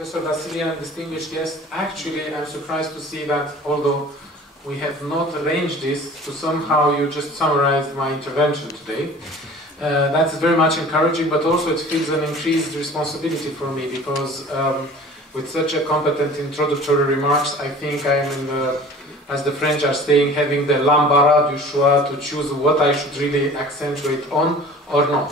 Professor Vassilian, distinguished guest, actually I'm surprised to see that although we have not arranged this, to somehow you just summarized my intervention today. That's very much encouraging, but also it feels an increased responsibility for me because with such a competent introductory remarks, I think I am in the, as the French are saying, having the l'embarras du choix to choose what I should really accentuate on or not.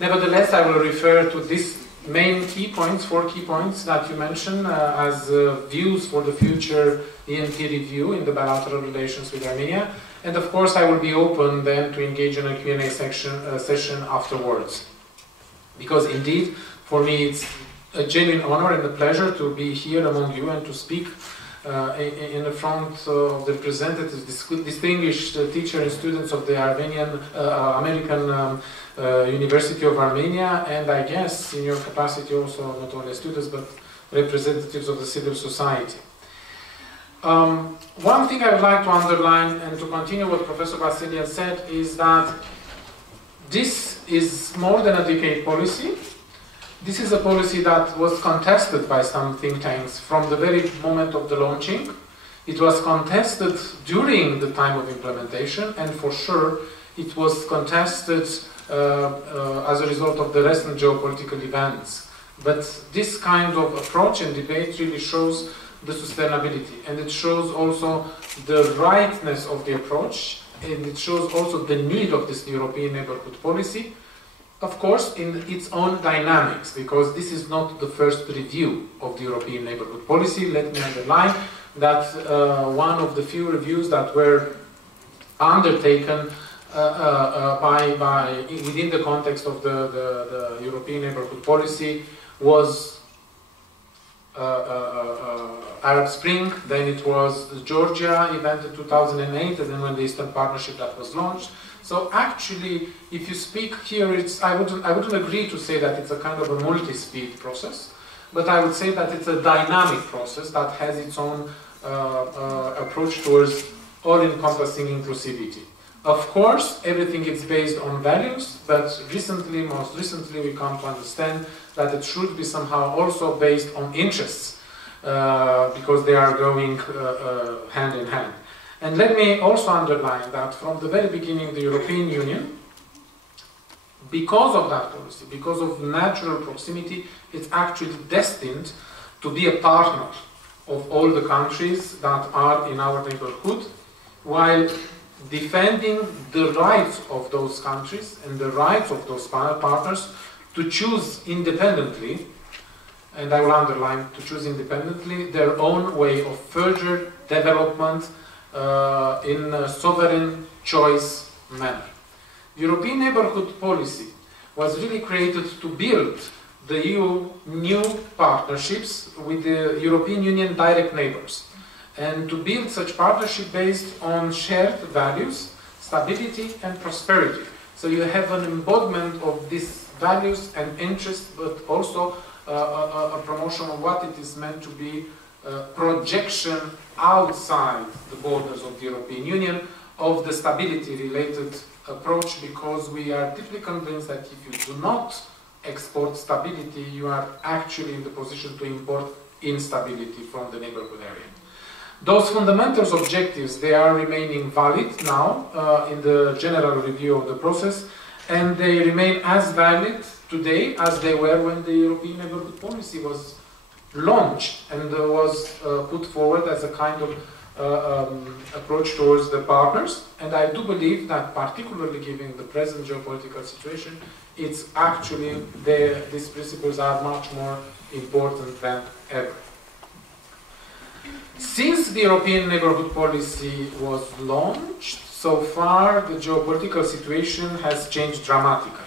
Nevertheless, I will refer to these main key points, 4 key points that you mentioned as views for the future ENP review in the bilateral relations with Armenia. And of course, I will be open then to engage in a Q&A session afterwards. Because indeed, for me, it's a genuine honor and a pleasure to be here among you and to speak in the front of the representatives, distinguished teachers and students of the American University of Armenia, and I guess in your capacity also not only students but representatives of the civil society. One thing I would like to underline and to continue what Professor Vassilian said is that this is more than a decade policy. This is a policy that was contested by some think tanks from the very moment of the launching. It was contested during the time of implementation, and for sure it was contested as a result of the recent geopolitical events. But this kind of approach and debate really shows the sustainability, and it shows also the rightness of the approach, and it shows also the need of this European neighborhood policy, of course in its own dynamics, because this is not the first review of the European neighborhood policy. Let me underline that one of the few reviews that were undertaken within the context of the European neighborhood policy was Arab Spring, then it was the Georgia event in 2008, and then when the Eastern Partnership that was launched. So actually, if you speak here, I wouldn't agree to say that it's a kind of a multi-speed process, but I would say that it's a dynamic process that has its own approach towards all-encompassing inclusivity. Of course, everything is based on values, but most recently, we come to understand that it should be somehow also based on interests, because they are going hand in hand. And let me also underline that from the very beginning, the European Union, because of that policy, because of natural proximity, it's actually destined to be a partner of all the countries that are in our neighborhood, while defending the rights of those countries and the rights of those partners to choose independently, and I will underline, to choose independently their own way of further development in a sovereign choice manner. European neighborhood policy was really created to build the EU new partnerships with the European Union direct neighbors, and to build such partnership based on shared values, stability and prosperity. So you have an embodiment of these values and interests, but also a promotion of what it is meant to be projection outside the borders of the European Union of the stability-related approach, because we are deeply convinced that if you do not export stability, you are actually in the position to import instability from the neighborhood area. Those fundamental objectives, they are remaining valid now in the general review of the process, and they remain as valid today as they were when the European neighborhood policy was launched and was put forward as a kind of approach towards the partners. And I do believe that, particularly given the present geopolitical situation, it's actually these principles are much more important than ever. Since the European neighborhood policy was launched, so far the geopolitical situation has changed dramatically.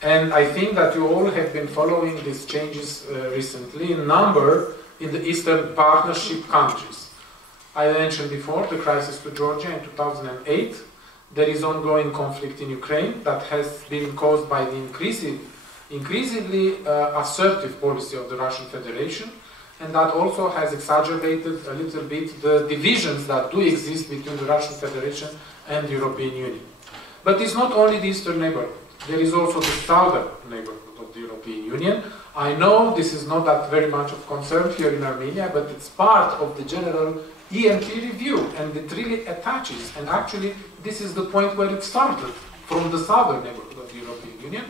And I think that you all have been following these changes recently in number in the Eastern Partnership countries. I mentioned before the crisis to Georgia in 2008. There is ongoing conflict in Ukraine that has been caused by the increasingly assertive policy of the Russian Federation, and that also has exacerbated a little bit the divisions that do exist between the Russian Federation and the European Union. But it's not only the Eastern neighborhood. There is also the southern neighborhood of the European Union, I know this is not that very much of concern here in Armenia, but it's part of the general ENP review, and it really attaches. And actually, this is the point where it started, from the southern neighborhood of the European Union.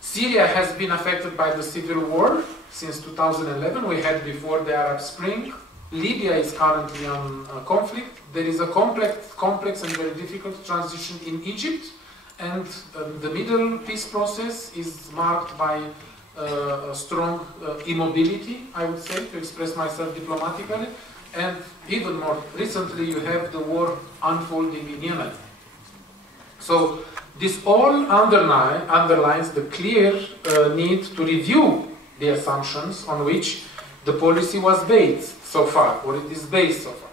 Syria has been affected by the civil war since 2011. We had before the Arab Spring. Libya is currently on conflict. There is a complex and very difficult transition in Egypt. And the Middle Peace process is marked by a strong immobility, I would say, to express myself diplomatically. And even more recently, you have the war unfolding in Yemen. So this all underlines the clear need to review the assumptions on which the policy was based so far, or it is based so far.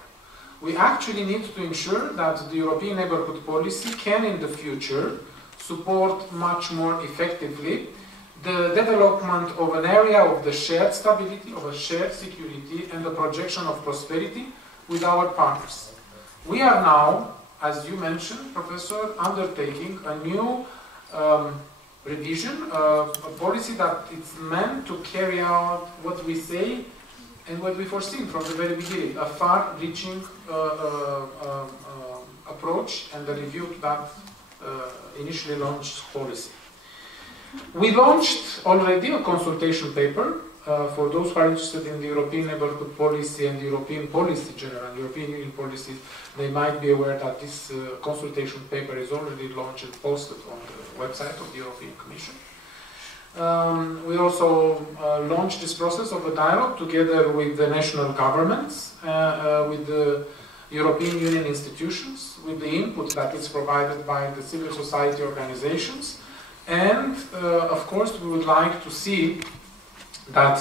We actually need to ensure that the European neighborhood policy can in the future support much more effectively the development of an area of the shared stability, of a shared security, and the projection of prosperity with our partners. We are now, as you mentioned, Professor, undertaking a new revision, a policy that is meant to carry out what we say and what we foreseen from the very beginning, a far-reaching approach and a review to that initially launched policy. We launched already a consultation paper for those who are interested in the European neighborhood policy and the European policy general, European Union policies. They might be aware that this consultation paper is already launched and posted on the website of the European Commission. We also launched this process of a dialogue together with the national governments, with the European Union institutions, with the input that is provided by the civil society organizations. And, of course, we would like to see that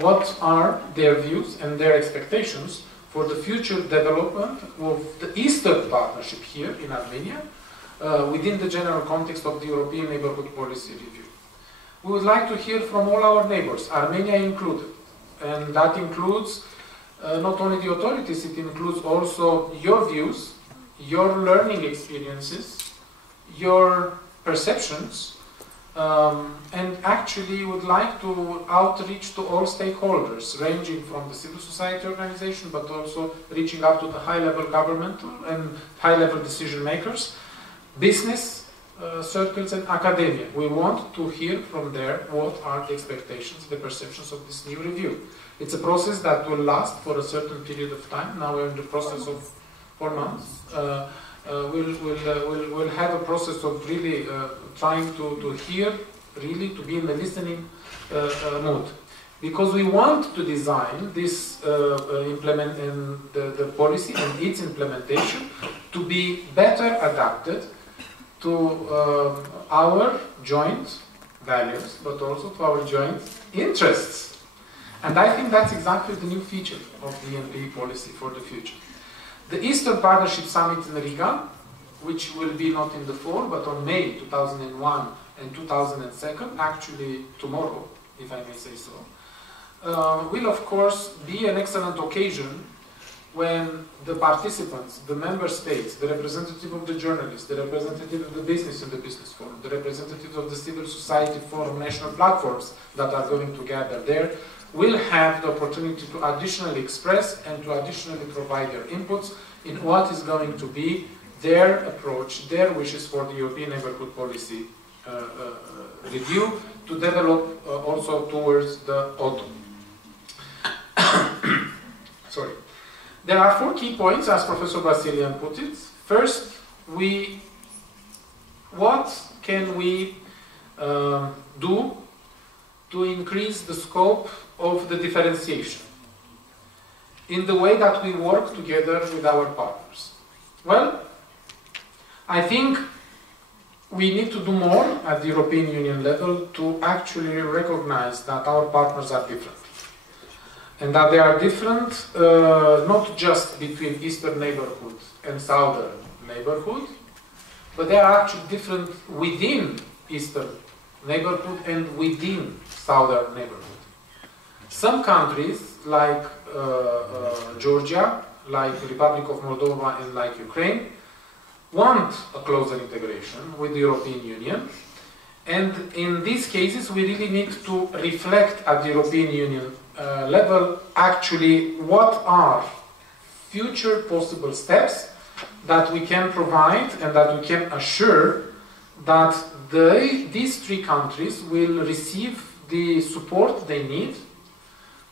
what are their views and their expectations for the future development of the Eastern Partnership here in Armenia within the general context of the European Neighborhood Policy Review. We would like to hear from all our neighbors, Armenia included, and that includes not only the authorities, it includes also your views, your learning experiences, your perceptions, and actually would like to outreach to all stakeholders, ranging from the civil society organization, but also reaching up to the high-level governmental and high-level decision makers, business circles, and academia. We want to hear from there what are the expectations, the perceptions of this new review. It's a process that will last for a certain period of time. Now we're in the process of 4 months. We'll have a process of really trying to hear, really to be in the listening mood. Because we want to design this the policy and its implementation to be better adapted to our joint values, but also to our joint interests. And I think that's exactly the new feature of the ENP policy for the future. The Eastern Partnership Summit in Riga, which will be not in the fall, but on May 2001 and 2002, actually tomorrow, if I may say so, will of course be an excellent occasion when the participants, the member states, the representative of the journalists, the representative of the business in the business forum, the representative of the civil society forum, national platforms that are going to gather there, will have the opportunity to additionally express and to additionally provide their inputs in what is going to be their approach, their wishes for the European neighborhood policy review to develop also towards the autumn. Sorry. There are 4 key points, as Professor Basilian put it. First, what can we do to increase the scope of the differentiation in the way that we work together with our partners? Well, I think we need to do more at the European Union level to actually recognize that our partners are different. And that they are different not just between Eastern neighborhood and Southern neighborhood, but they are actually different within Eastern neighborhood and within Southern neighborhood. Some countries like Georgia, like the Republic of Moldova and like Ukraine want a closer integration with the European Union, And in these cases, we really need to reflect at the European Union level actually what are future possible steps that we can provide and that we can assure that these three countries will receive the support they need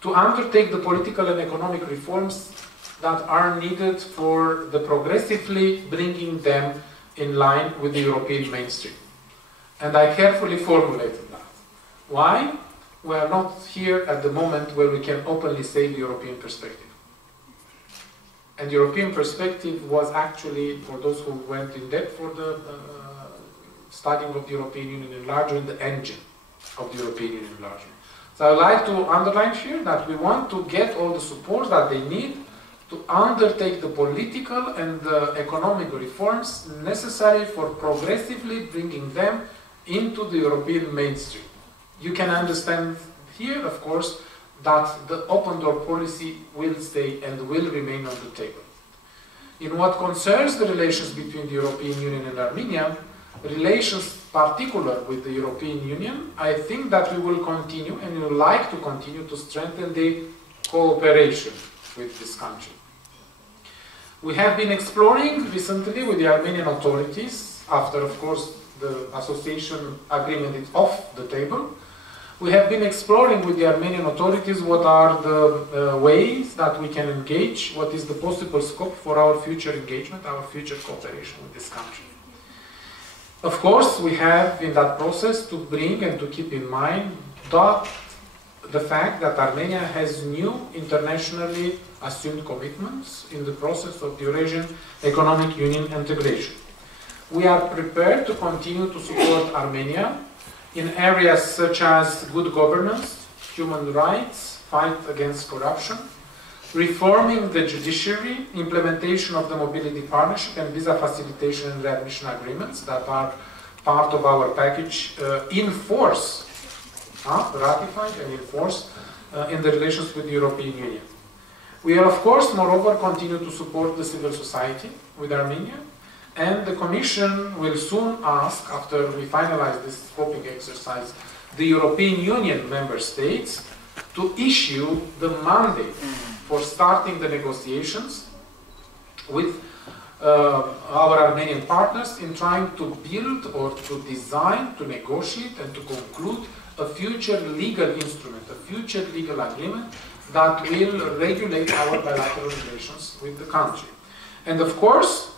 to undertake the political and economic reforms that are needed for the progressively bringing them in line with the European mainstream. And I carefully formulated that. Why? We are not here at the moment where we can openly say the European perspective. And the European perspective was actually, for those who went in depth for the studying of the European Union enlargement, the engine of the European Union enlargement. So I would like to underline here that we want to get all the support that they need to undertake the political and the economic reforms necessary for progressively bringing them into the European mainstream. You can understand here, of course, that the open door policy will stay and will remain on the table. In what concerns the relations between the European Union and Armenia, relations particular with the European Union, I think that we will continue and we would like to continue to strengthen the cooperation with this country. We have been exploring recently with the Armenian authorities, after of course the association agreement is off the table, we have been exploring with the Armenian authorities what are the ways that we can engage, what is the possible scope for our future engagement, our future cooperation with this country. Of course, we have in that process to bring and to keep in mind the fact that Armenia has new internationally assumed commitments in the process of Eurasian Economic Union integration. We are prepared to continue to support Armenia in areas such as good governance, human rights, fight against corruption, reforming the judiciary, implementation of the mobility partnership and visa facilitation and readmission agreements that are part of our package in force, ratified and in force in the relations with the European Union. We will, of course, moreover, continue to support the civil society with Armenia, and the Commission will soon ask, after we finalize this scoping exercise, the European Union member states to issue the mandate for starting the negotiations with our Armenian partners in trying to build or to design, to negotiate and to conclude a future legal instrument, a future legal agreement that will regulate our bilateral relations with the country. And of course,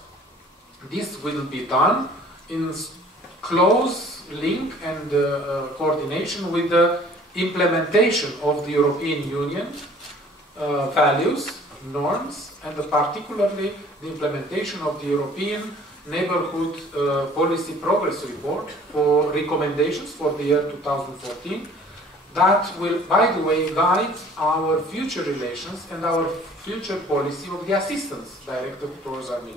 this will be done in close link and coordination with the implementation of the European Union values, norms, and particularly the implementation of the European Neighborhood Policy Progress Report for recommendations for the year 2014 that will, by the way, guide our future relations and our future policy of the assistance directed towards Armenia.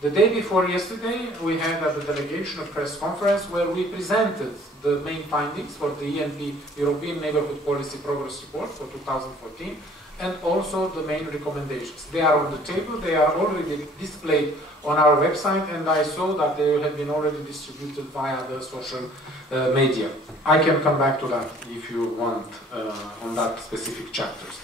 The day before yesterday, we had at the delegation a press conference where we presented the main findings for the ENP, European Neighborhood Policy Progress Report for 2014, and also the main recommendations. They are on the table, they are already displayed on our website, and I saw that they have been already distributed via the social media. I can come back to that if you want on that specific chapters.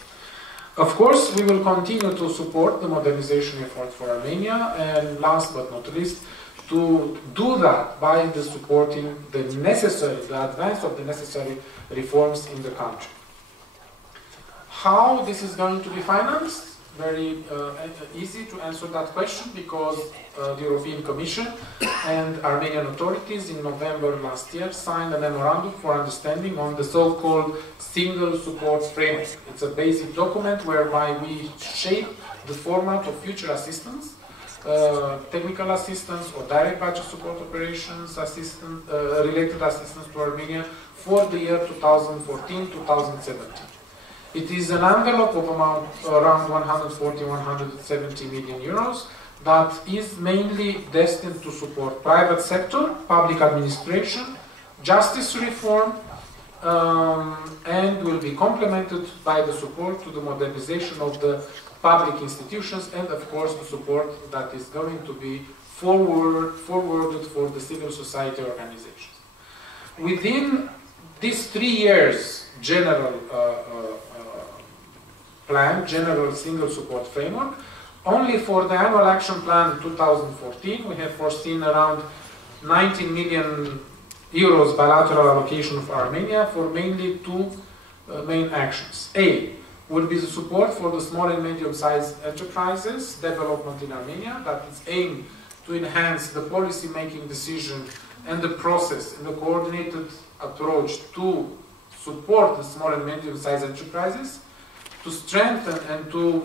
Of course, we will continue to support the modernization effort for Armenia, and last but not least, to do that by the supporting the advance of the necessary reforms in the country. How this is going to be financed? Very easy to answer that question, because the European Commission and Armenian authorities in November last year signed a memorandum for understanding on the so-called single support framework. It's a basic document whereby we shape the format of future assistance, technical assistance or direct budget support operations related assistance to Armenia for the year 2014-2017. It is an envelope of around 140-170 million euros that is mainly destined to support private sector, public administration, justice reform, and will be complemented by the support to the modernization of the public institutions, and of course the support that is going to be forwarded for the civil society organizations. within these 3 years general plan, general single support framework, only for the annual action plan 2014, we have foreseen around 19 million euros bilateral allocation for Armenia for mainly 2 main actions. A would be the support for the small and medium-sized enterprises development in Armenia, that is aimed to enhance the policy-making decision and the process and the coordinated approach to support the small and medium-sized enterprises, to strengthen and to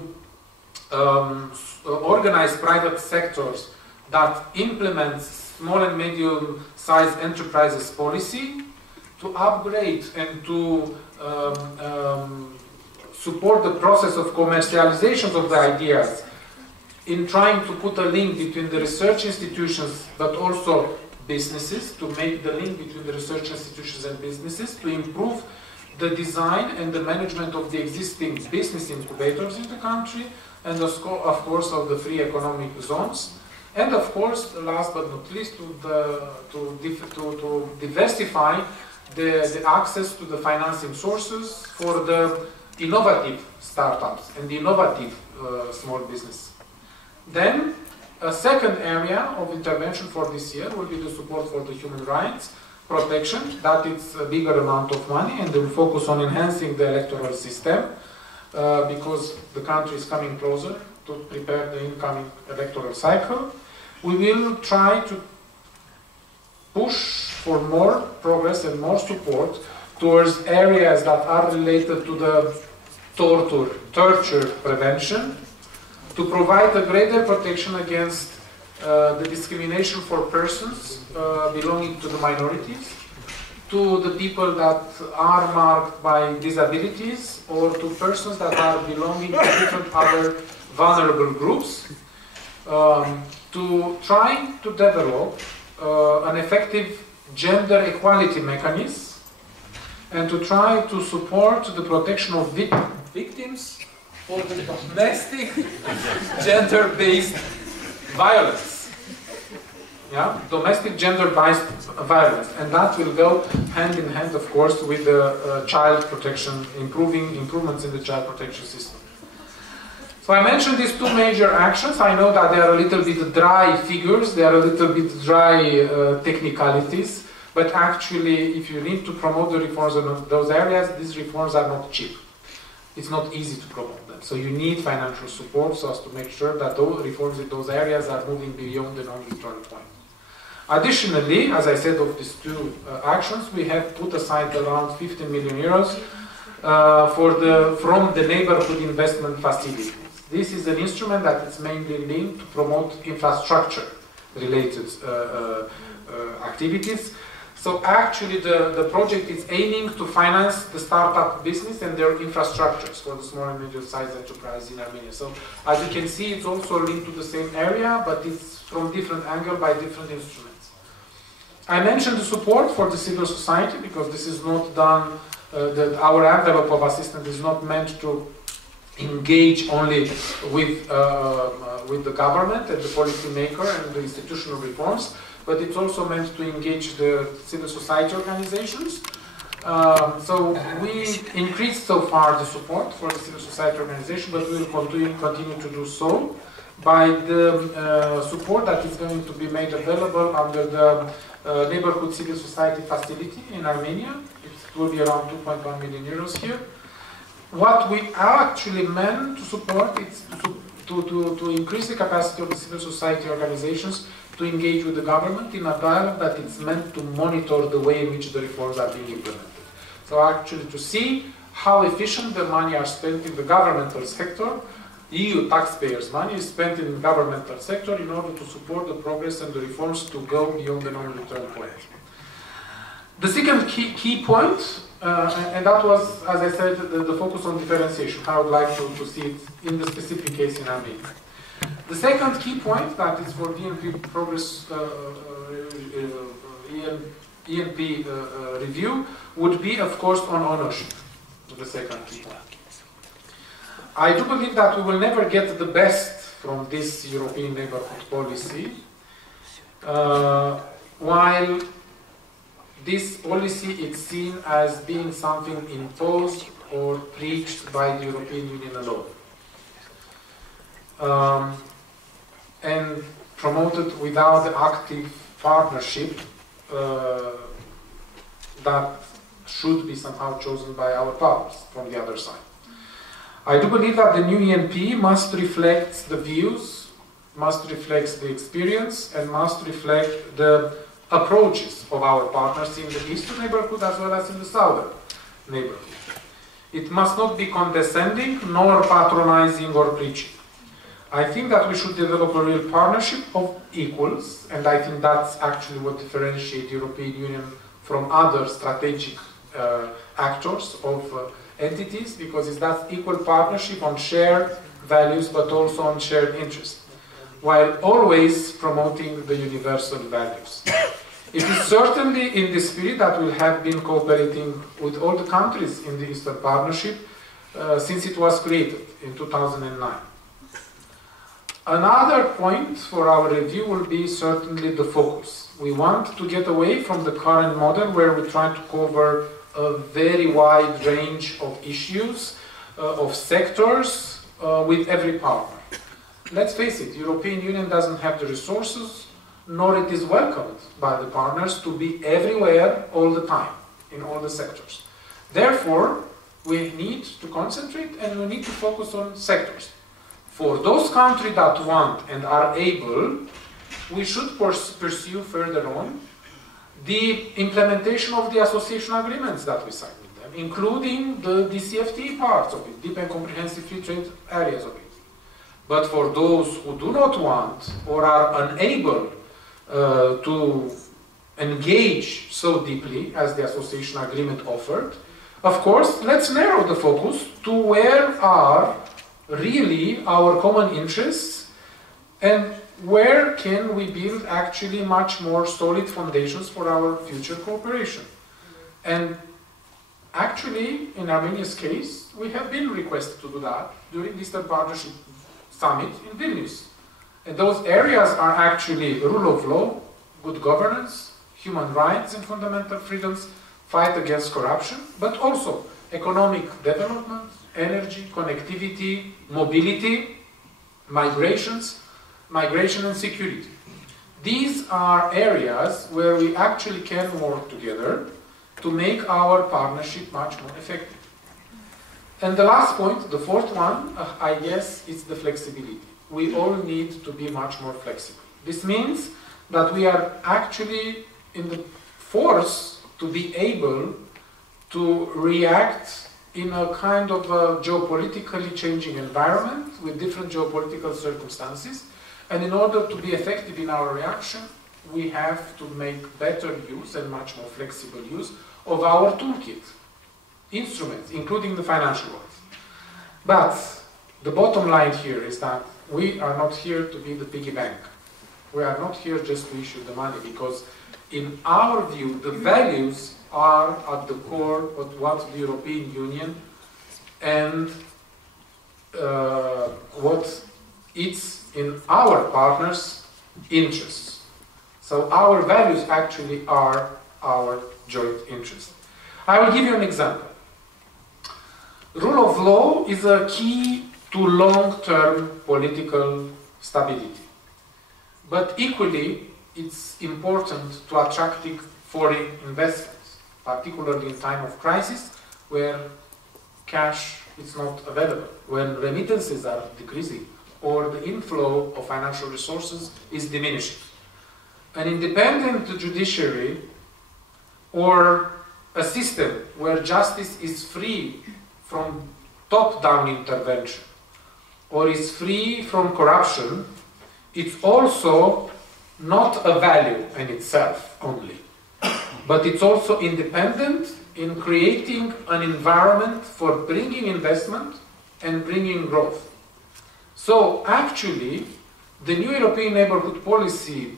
organize private sectors that implement small and medium-sized enterprises policy, to upgrade and to support the process of commercialization of the ideas, in trying to put a link between the research institutions but also businesses, to make the link between the research institutions and businesses, to improve the design and the management of the existing business incubators in the country, and of course of the free economic zones, and of course, last but not least, to diversify the access to the financing sources for the innovative startups and the innovative small business. Then, a second area of intervention for this year will be the support for the human rights protection. That is a bigger amount of money, and will focus on enhancing the electoral system because the country is coming closer to prepare the incoming electoral cycle. We will try to push for more progress and more support towards areas that are related to the torture prevention, to provide a greater protection against the discrimination for persons belonging to the minorities, to the people that are marked by disabilities, or to persons that are belonging to different other vulnerable groups, to try to develop an effective gender equality mechanism, and to try to support the protection of victims for the domestic gender-based violence. Yeah, domestic gender-based violence, and that will go hand in hand, of course, with the child protection, improvements in the child protection system. So I mentioned these 2 major actions. I know that they are a little bit dry figures, they are a little bit dry technicalities, but actually, if you need to promote the reforms in those areas, these reforms are not cheap. It's not easy to promote them. So you need financial support so as to make sure that those reforms in those areas are moving beyond the non-return point. Additionally, as I said, of these 2 actions, we have put aside around 15 million euros from the neighborhood investment facility. This is an instrument that is mainly linked to promote infrastructure-related activities. So actually the project is aiming to finance the startup business and their infrastructures for the small and medium-sized enterprise in Armenia. So as you can see, it's also linked to the same area, but it's from different angle by different instruments. I mentioned the support for the civil society because this is not done, our envelope of assistance is not meant to engage only with the government and the policymaker and the institutional reforms, but it's also meant to engage the civil society organizations. So we increased so far the support for the civil society organization, but we will continue to do so by the support that is going to be made available under the neighborhood civil society facility in Armenia. It will be around 2.1 million euros here. What we actually meant to support is to increase the capacity of the civil society organizations to engage with the government in a dialogue that is meant to monitor the way in which the reforms are being implemented. So actually to see how efficient the money are spent in the governmental sector. EU taxpayers' money is spent in the governmental sector in order to support the progress and the reforms to go beyond the non-return point. The second key point, and that was, as I said, the focus on differentiation, how I would like to see it in the specific case in Armenia. The second key point, that is for ENP progress, ENP review, would be, of course, on ownership, the second key point. I do believe that we will never get the best from this European neighborhood policy while this policy is seen as being something imposed or preached by the European Union alone, and promoted without the active partnership that should be somehow chosen by our partners from the other side. I do believe that the new ENP must reflect the views, must reflect the experience, and must reflect the approaches of our partners in the eastern neighborhood as well as in the southern neighborhood. It must not be condescending nor patronizing or preaching. I think that we should develop a real partnership of equals, and I think that's actually what differentiates the European Union from other strategic actors of entities, because it's that equal partnership on shared values but also on shared interests, while always promoting the universal values. It is certainly in the spirit that we have been cooperating with all the countries in the Eastern Partnership since it was created in 2009. Another point for our review will be certainly the focus. We want to get away from the current model where we try to cover a very wide range of issues, of sectors, with every partner. Let's face it, the European Union doesn't have the resources, nor it is welcomed by the partners to be everywhere all the time, in all the sectors. Therefore, we need to concentrate and we need to focus on sectors. For those countries that want and are able, we should pursue further on the implementation of the association agreements that we signed with them, including the DCFTA parts of it, deep and comprehensive free trade areas of it. But for those who do not want or are unable to engage so deeply as the association agreement offered, of course, let's narrow the focus to where are really our common interests and where can we build actually much more solid foundations for our future cooperation. And actually, in Armenia's case, we have been requested to do that during the Eastern Partnership Summit in Vilnius. And those areas are actually rule of law, good governance, human rights and fundamental freedoms, fight against corruption, but also economic development, energy, connectivity, mobility, migration and security. These are areas where we actually can work together to make our partnership much more effective. And the last point, the fourth one, I guess, is the flexibility. We all need to be much more flexible. This means that we are actually in the force to be able to react in a kind of a geopolitically changing environment with different geopolitical circumstances. And in order to be effective in our reaction, we have to make better use and much more flexible use of our toolkit, instruments, including the financial ones. But the bottom line here is that we are not here to be the piggy bank. We are not here just to issue the money, because in our view, the values are at the core of what the European Union and what it's in our partners' interests. So our values actually are our joint interests. I will give you an example. Rule of law is a key to long-term political stability. But equally, it's important to attracting foreign investments, particularly in time of crisis, where cash is not available, when remittances are decreasing, or the inflow of financial resources is diminishing. An independent judiciary or a system where justice is free from top-down intervention or is free from corruption, it's also not a value in itself only, but it's also independent in creating an environment for bringing investment and bringing growth. So actually, the new European Neighbourhood Policy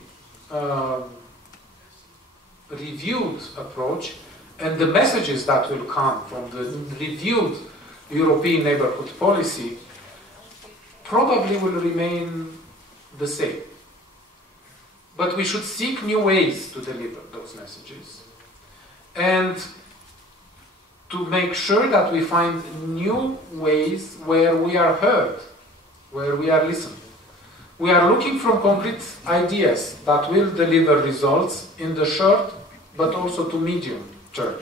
reviewed approach and the messages that will come from the reviewed European Neighbourhood Policy probably will remain the same. But we should seek new ways to deliver those messages. and to make sure that we find new ways where we are heard, where we are listened. We are looking for concrete ideas that will deliver results in the short but also to medium term.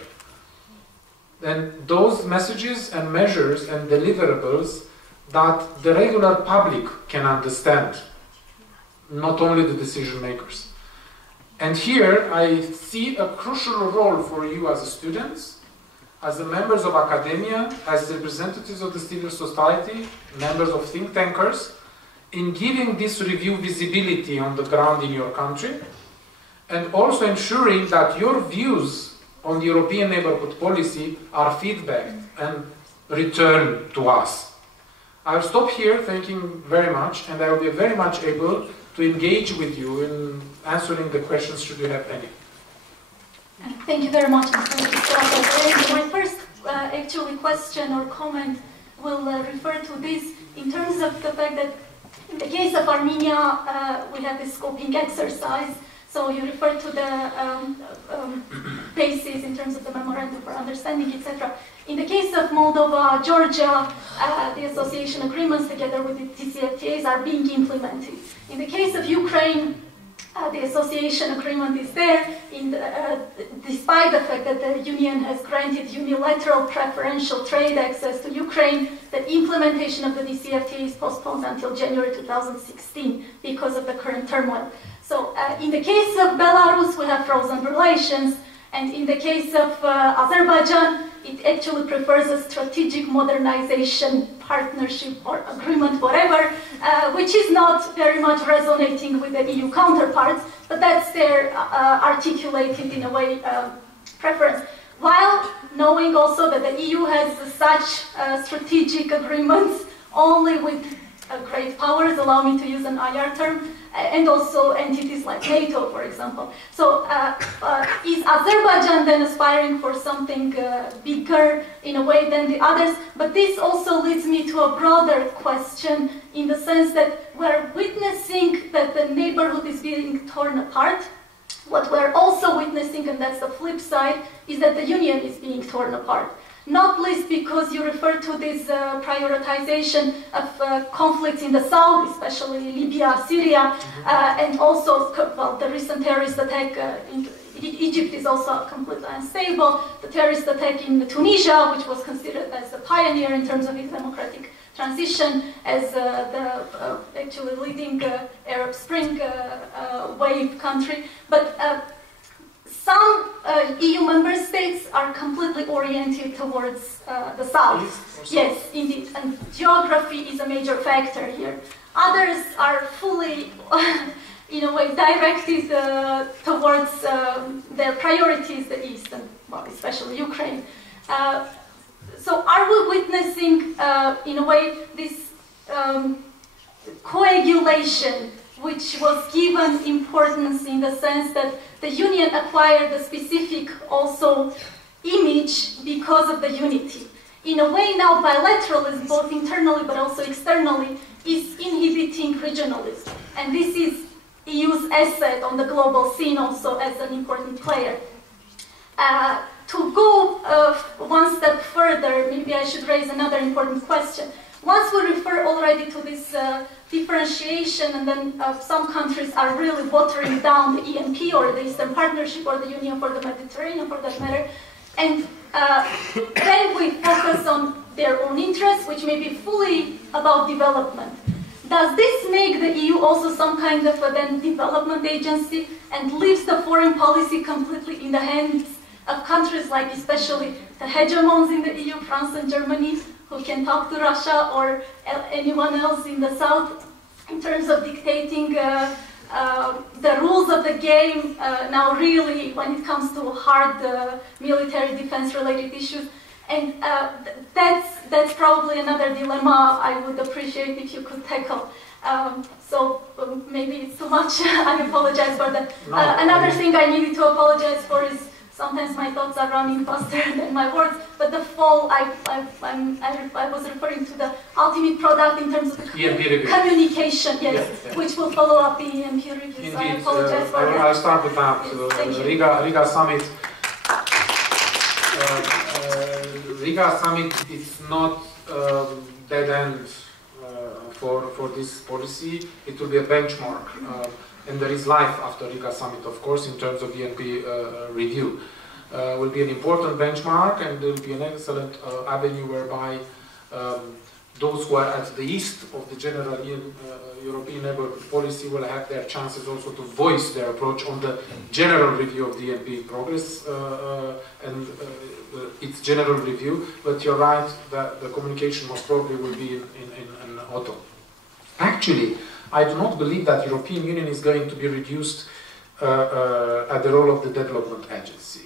And those messages and measures and deliverables that the regular public can understand, not only the decision makers. And here I see a crucial role for you as students, as the members of academia, as representatives of the civil society, members of think tankers, in giving this review visibility on the ground in your country, and also ensuring that your views on the European neighborhood policy are feedbacked and returned to us. I'll stop here, thanking very much, and I will be very much able to engage with you in answering the questions should you have any. Thank you very much. My first actually question or comment will refer to this in terms of the fact that in the case of Armenia, we have this scoping exercise. So you refer to the basis in terms of the memorandum for understanding, etc. In the case of Moldova, Georgia, the association agreements together with the DCFTAs are being implemented. In the case of Ukraine, the association agreement is there, despite the fact that the Union has granted unilateral preferential trade access to Ukraine. The implementation of the DCFTA is postponed until January 2016 because of the current turmoil. So in the case of Belarus, we have frozen relations, and in the case of Azerbaijan, it actually prefers a strategic modernization partnership or agreement, whatever, which is not very much resonating with the EU counterparts, but that's their articulated, in a way, preference. While knowing also that the EU has such strategic agreements only with great powers, allow me to use an IR term, and also entities like NATO, for example. So is Azerbaijan then aspiring for something bigger in a way than the others? But this also leads me to a broader question in the sense that we're witnessing that the neighborhood is being torn apart. What we're also witnessing, and that's the flip side, is that the Union is being torn apart. Not least because you refer to this prioritization of conflicts in the south, especially Libya, Syria, and also, well, the recent terrorist attack in Egypt is also completely unstable. The terrorist attack in Tunisia, which was considered as the pioneer in terms of its democratic transition, as the actually leading Arab Spring wave country. But some EU member states are completely oriented towards the south. Yes, indeed. And geography is a major factor here. Others are fully, in a way, directed towards their priorities, the east, and well, especially Ukraine. So are we witnessing, in a way, this coagulation, which was given importance in the sense that the Union acquired a specific also image because of the unity. In a way now bilateralism, both internally but also externally, is inhibiting regionalism. And this is EU's asset on the global scene also as an important player. To go one step further, maybe I should raise another important question. Once we refer already to this differentiation, and then some countries are really watering down the ENP or the Eastern Partnership or the Union for the Mediterranean, for that matter, and then we focus on their own interests, which may be fully about development. Does this make the EU also some kind of a then development agency and leaves the foreign policy completely in the hands of countries like especially the hegemons in the EU, France and Germany, who can talk to Russia or anyone else in the south in terms of dictating the rules of the game now really when it comes to hard military defense related issues? And that's probably another dilemma I would appreciate if you could tackle. So maybe it's too much, I apologize for that. Another thing I needed to apologize for is sometimes my thoughts are running faster than my words, but the fall, I was referring to the ultimate product in terms of the communication, yes, which will follow up the EMP reviews. Indeed, I apologize for that. I'll start with that. Riga Summit. Riga summit is not dead end for this policy. It will be a benchmark, and there is life after Riga summit, of course, in terms of ENP review. Will be an important benchmark, and there will be an excellent avenue whereby those who are at the east of the general European neighborhood policy will have their chances also to voice their approach on the general review of the ENP progress and its general review. But you're right that the communication most probably will be in autumn. Actually, I do not believe that the European Union is going to be reduced at the role of the development agency.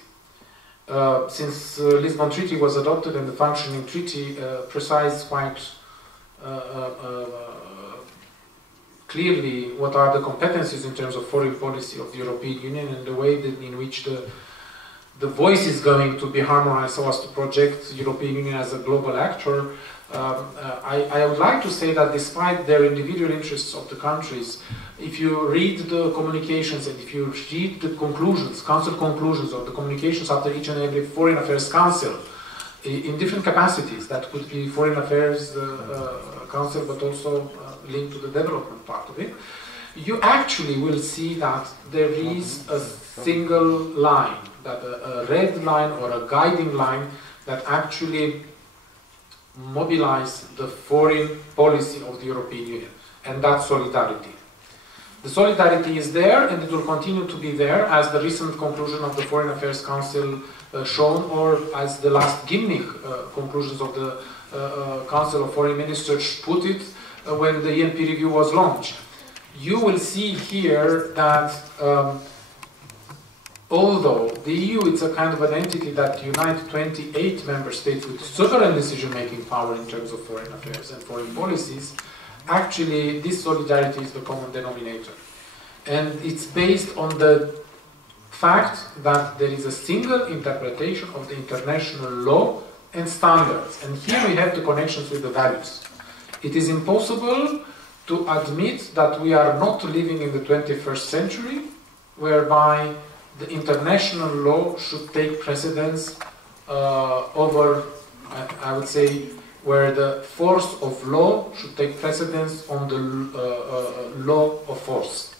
Since Lisbon Treaty was adopted and the functioning treaty precise quite clearly what are the competencies in terms of foreign policy of the European Union and the way that in which the voice is going to be harmonized so as to project the European Union as a global actor. I would like to say that despite their individual interests of the countries, if you read the communications and if you read the conclusions, council conclusions or the communications after each and every Foreign Affairs Council, in different capacities, that could be Foreign Affairs Council but also linked to the development part of it, you actually will see that there is a single line, that a red line or a guiding line that actually mobilize the foreign policy of the European Union, and that's solidarity. The solidarity is there and it will continue to be there, as the recent conclusion of the Foreign Affairs Council shown, or as the last Gimnik conclusions of the Council of Foreign Ministers put it when the ENP review was launched. You will see here that although the EU is a kind of an entity that unites 28 member states with sovereign decision-making power in terms of foreign affairs and foreign policies, actually this solidarity is the common denominator. And it's based on the fact that there is a single interpretation of the international law and standards. And here we have the connections with the values. It is impossible to admit that we are not living in the 21st century, whereby the international law should take precedence over, I would say, where the force of law should take precedence on the law of force.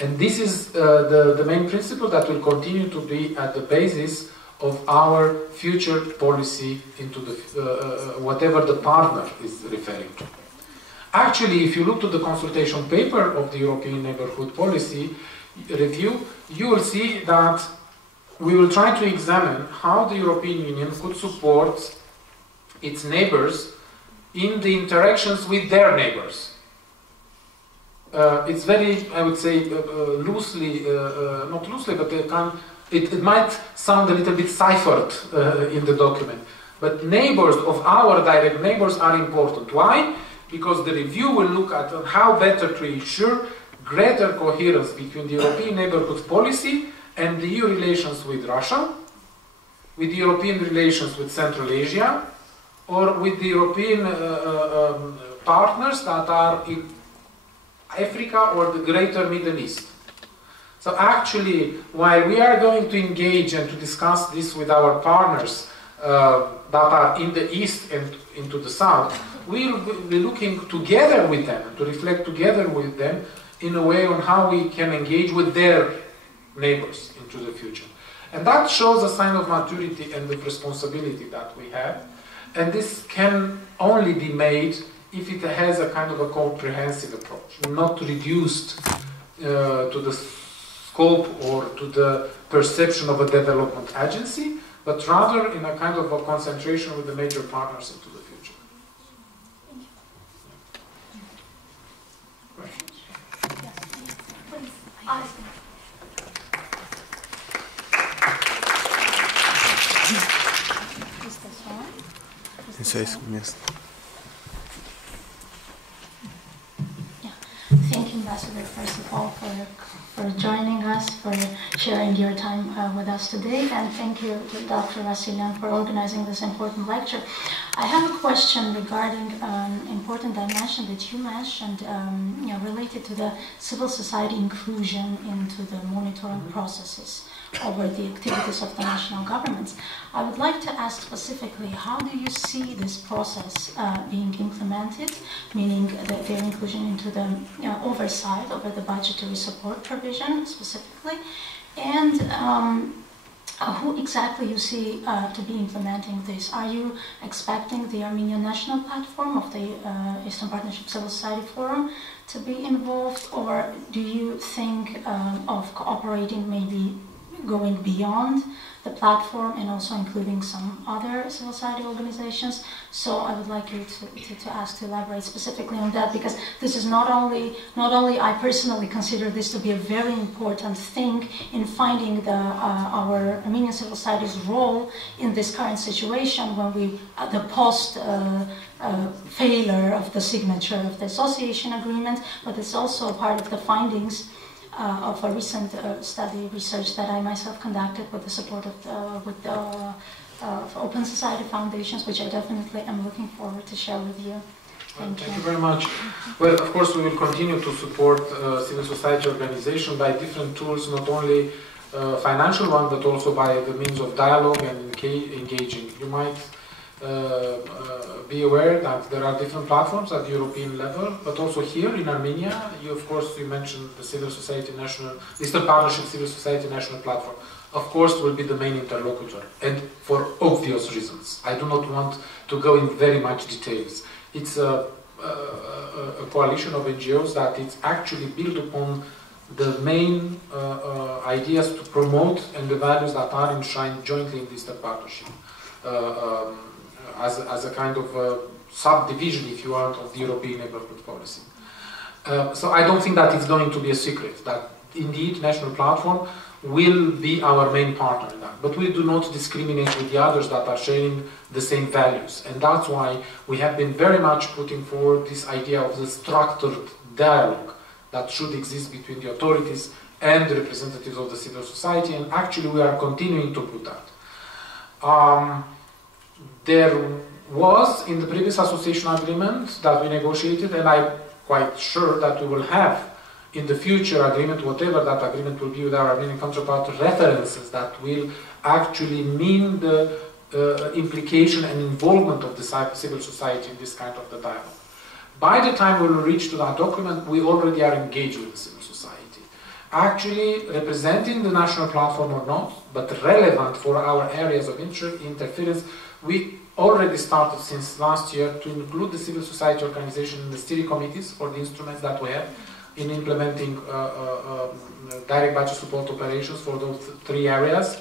And this is the main principle that will continue to be at the basis of our future policy into the whatever the partner is referring to. Actually, if you look to the consultation paper of the European Neighbourhood Policy Review, you will see that we will try to examine how the European Union could support its neighbors in the interactions with their neighbors. It's very, I would say, loosely, not loosely, but it might sound a little bit ciphered in the document. But neighbors of our direct neighbors are important. Why? Because the review will look at how better to ensure greater coherence between the European neighborhood policy and the EU relations with Russia, with the European relations with Central Asia, or with the European partners that are in Africa or the greater Middle East. So actually, while we are going to engage and to discuss this with our partners that are in the East and into the South, we will be looking together with them, to reflect together with them in a way on how we can engage with their neighbors into the future. And that shows a sign of maturity and of responsibility that we have. And this can only be made if it has a kind of a comprehensive approach, not reduced to the scope or to the perception of a development agency, but rather in a kind of a concentration with the major partners into the future. Questions? Thank you, Ambassador, first of all, for joining us, for sharing your time with us today, and thank you to Dr. Vassilian for organizing this important lecture. I have a question regarding an important dimension that you mentioned, related to the civil society inclusion into the monitoring processes. over the activities of the national governments. I would like to ask specifically, how do you see this process being implemented, meaning their inclusion into the oversight over the budgetary support provision specifically, and who exactly you see to be implementing this? Are you expecting the Armenian National Platform of the Eastern Partnership Civil Society Forum to be involved, or do you think of cooperating, maybe going beyond the platform and also including some other civil society organizations? So I would like you to elaborate specifically on that, because this is not only I personally consider this to be a very important thing in finding our Armenian civil society's role in this current situation when the post failure of the signature of the association agreement, but it's also part of the findings of a recent research that I myself conducted with the support of Open Society Foundations, which I definitely am looking forward to share with you. Thank you very much. Well, of course, we will continue to support civil society organization by different tools, not only financial one, but also by the means of dialogue and engaging. You might be aware that there are different platforms at the European level, but also here in Armenia, you mentioned the Civil Society National, Eastern Partnership Civil Society National Platform, of course will be the main interlocutor, and for obvious reasons. I do not want to go in very much details. It's a coalition of NGOs that is actually built upon the main ideas to promote and the values that are enshrined jointly in the Eastern Partnership. As a kind of subdivision, if you want, of the European neighborhood policy. So I don't think that it's going to be a secret, that indeed National Platform will be our main partner in that. But we do not discriminate with the others that are sharing the same values. And that's why we have been very much putting forward this idea of the structured dialogue that should exist between the authorities and the representatives of the civil society, and actually we are continuing to put that. There was, in the previous association agreement that we negotiated, and I'm quite sure that we will have in the future agreement, whatever that agreement will be with our Armenian counterpart, references that will actually mean the implication and involvement of the civil society in this kind of the dialogue. By the time we will reach to that document, we already are engaged with civil society, actually representing the national platform or not, but relevant for our areas of interference. We already started since last year to include the civil society organization in the steering committees for the instruments that we have in implementing direct budget support operations for those three areas,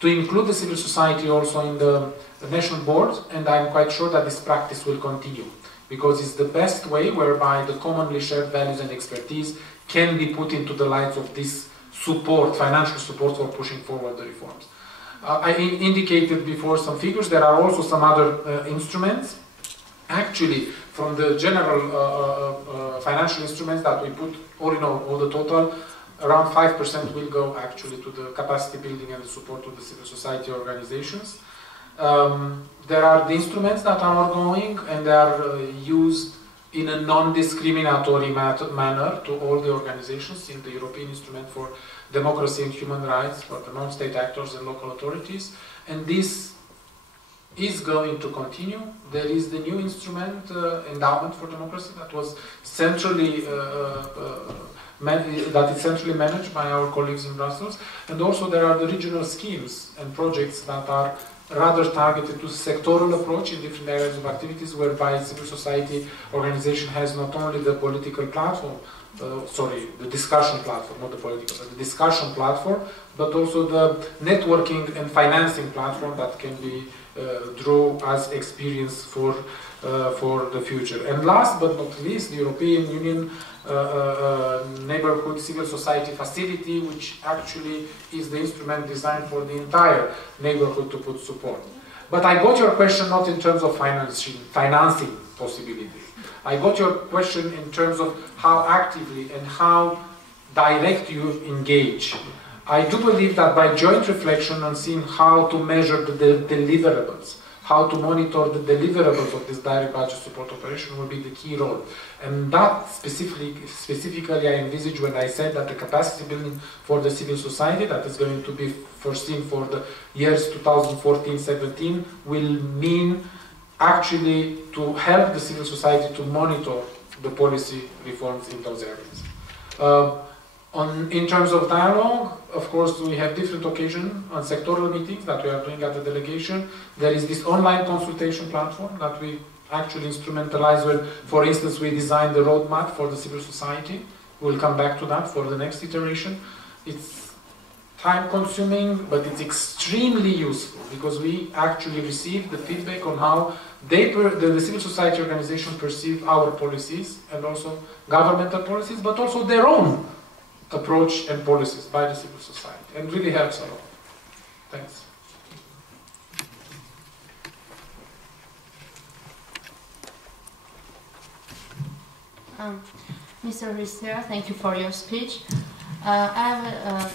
to include the civil society also in the national board, and I'm quite sure that this practice will continue, because it's the best way whereby the commonly shared values and expertise can be put into the light of this support, financial support for pushing forward the reforms. I indicated before some figures. There are also some other instruments. Actually, from the general financial instruments that we put, all in all the total, around 5% will go actually to the capacity building and the support of the civil society organizations. There are the instruments that are ongoing, and they are used in a non-discriminatory manner to all the organizations in the European Instrument for Democracy and Human Rights for the non-state actors and local authorities, and this is going to continue. There is the new instrument, Endowment for Democracy, that was centrally managed by our colleagues in Brussels, and also there are the regional schemes and projects that are rather targeted to sectoral approach in different areas of activities, whereby civil society organization has not only the political platform, the discussion platform, not the political, but the discussion platform, but also the networking and financing platform that can be drawn as experience for the future. And last but not least, the European Union Neighborhood Civil Society Facility, which actually is the instrument designed for the entire neighborhood to put support. But I got your question not in terms of financing possibilities. I got your question in terms of how actively and how direct you engage. I do believe that by joint reflection and seeing how to measure the deliverables how to monitor the deliverables of this direct budget support operation will be the key role. And that specifically I envisage when I said that the capacity building for the civil society that is going to be foreseen for the years 2014-17 will mean actually to help the civil society to monitor the policy reforms in those areas. In terms of dialogue, of course, we have different occasions on sectoral meetings that we are doing at the delegation. There is this online consultation platform that we actually instrumentalize when, for instance, we designed the roadmap for the civil society. We'll come back to that for the next iteration. It's time-consuming, but it's extremely useful because we actually receive the feedback on how the civil society organization perceive our policies and also governmental policies, but also their own approach and policies by the civil society, and really helps a lot. Thanks. Mr. Hristea, thank you for your speech. I have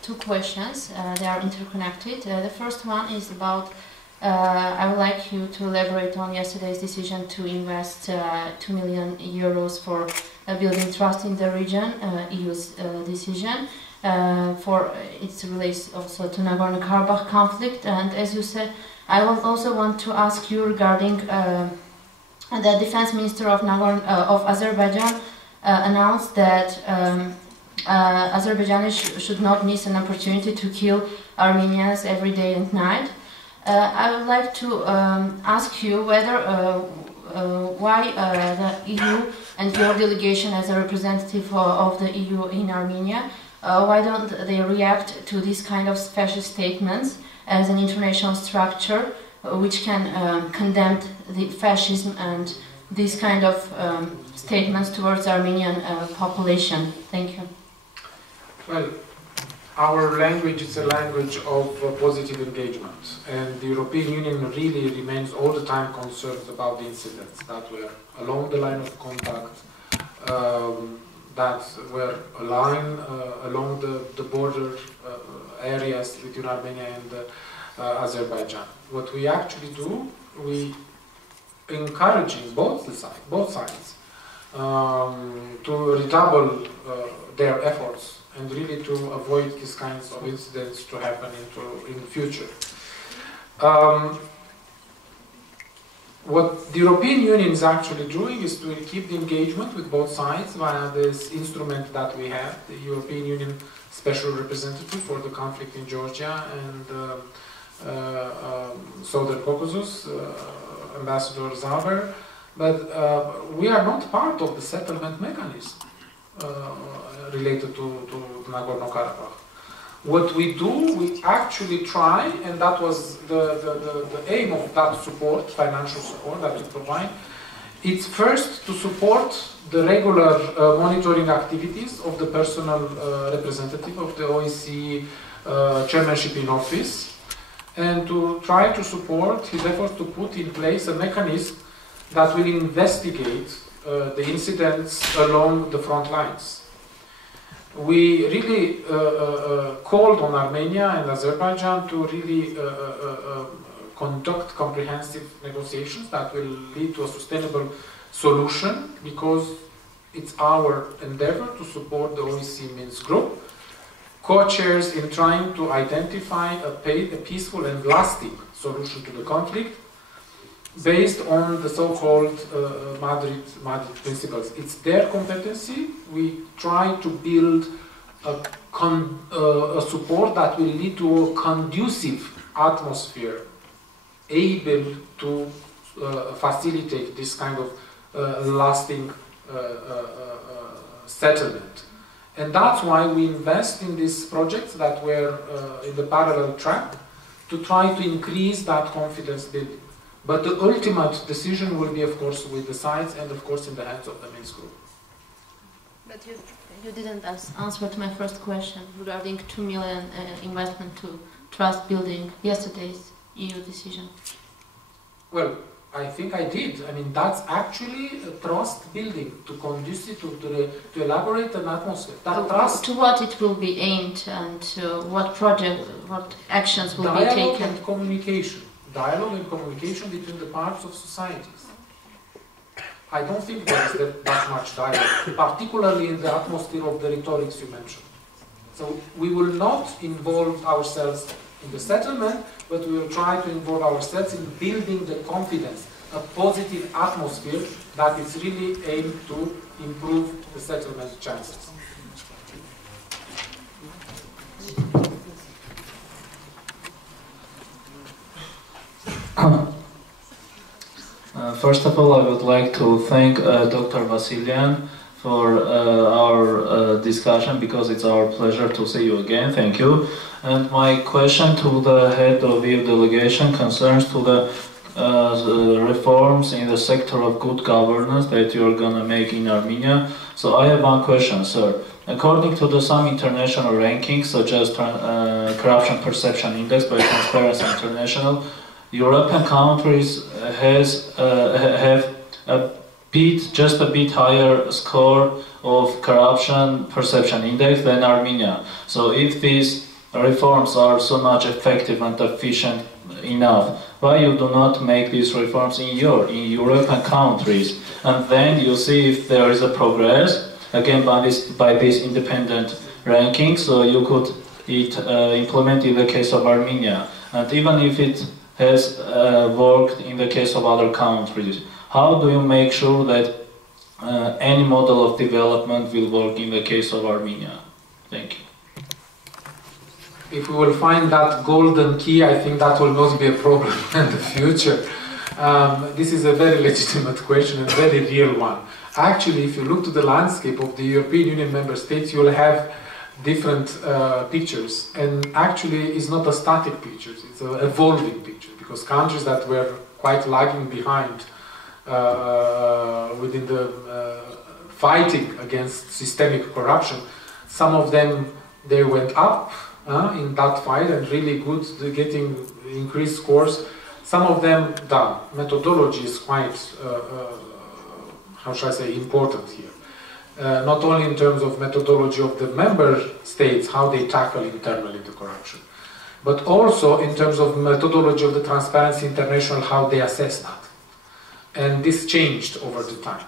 two questions. They are interconnected. The first one is about I would like you to elaborate on yesterday's decision to invest 2 million euros for building trust in the region, EU's decision. It relates also to Nagorno-Karabakh conflict. And as you said, I will also want to ask you regarding the defense minister of Azerbaijan announced that Azerbaijanis should not miss an opportunity to kill Armenians every day and night. I would like to ask you whether why the EU and your delegation as a representative of the EU in Armenia, why don't they react to these kind of fascist statements as an international structure which can condemn the fascism and these kind of statements towards Armenian population? Thank you. Well, our language is a language of positive engagement, and the European Union really remains all the time concerned about the incidents that were along the line of contact, that were along the border areas between Armenia and Azerbaijan. What we actually do, we encouraging both sides to redouble their efforts and really to avoid these kinds of incidents to happen in the future. What the European Union is actually doing is to keep the engagement with both sides via this instrument that we have, the European Union Special Representative for the conflict in Georgia and Southern Caucasus, Ambassador Zaber, but we are not part of the settlement mechanism related to Nagorno-Karabakh. What we do, we actually try, and that was the aim of that support, financial support that we provide, it's first to support the regular monitoring activities of the personal representative of the OSCE chairmanship in office, and to try to support his efforts to put in place a mechanism that will investigate the incidents along the front lines. We really called on Armenia and Azerbaijan to really conduct comprehensive negotiations that will lead to a sustainable solution, because it's our endeavor to support the OSCE Minsk group, co-chairs in trying to identify a peaceful and lasting solution to the conflict based on the so-called Madrid principles. It's their competency. We try to build a support that will lead to a conducive atmosphere able to facilitate this kind of lasting settlement. And that's why we invest in these projects that were in the parallel track to try to increase that confidence building. But the ultimate decision will be, of course, with the sides and, of course, in the hands of the Minsk group. But you didn't answer to my first question regarding 2 million investment to trust building, yesterday's EU decision. Well, I think I did. I mean, that's actually a trust building to conducive to elaborate an atmosphere. That trust. To what it will be aimed, and what project, what actions will be taken? Dialogue and communication. dialogue and communication between the parts of societies. I don't think there is that much dialogue, particularly in the atmosphere of the rhetorics you mentioned. So we will not involve ourselves in the settlement, but we will try to involve ourselves in building the confidence, a positive atmosphere that is really aimed to improve the settlement chances. First of all, I would like to thank Dr. Vasilian for our discussion, because it's our pleasure to see you again. Thank you. And my question to the head of EU Delegation concerns to the reforms in the sector of good governance that you are going to make in Armenia. So I have one question, sir. According to some international rankings, such as Corruption Perception Index by Transparency International, European countries have just a bit higher score of Corruption Perception Index than Armenia. So if these reforms are so much effective and efficient enough, why you do not make these reforms in European countries? And then you see if there is a progress, again by this independent ranking, so you could implement in the case of Armenia. And even if it has worked in the case of other countries, how do you make sure that any model of development will work in the case of Armenia? Thank you. If we will find that golden key, I think that will not be a problem in the future. This is a very legitimate question and very real one. Actually, if you look to the landscape of the European Union member states, you will have different pictures. And actually, it's not a static picture, it's an evolving picture, because countries that were quite lagging behind within the fighting against systemic corruption, some of them, they went up in that fight and really good, getting increased scores. Some of them down. Methodology is quite, how should I say, important here. Not only in terms of methodology of the member states, how they tackle internally the corruption, but also in terms of methodology of the Transparency International, how they assess that. And this changed over the time.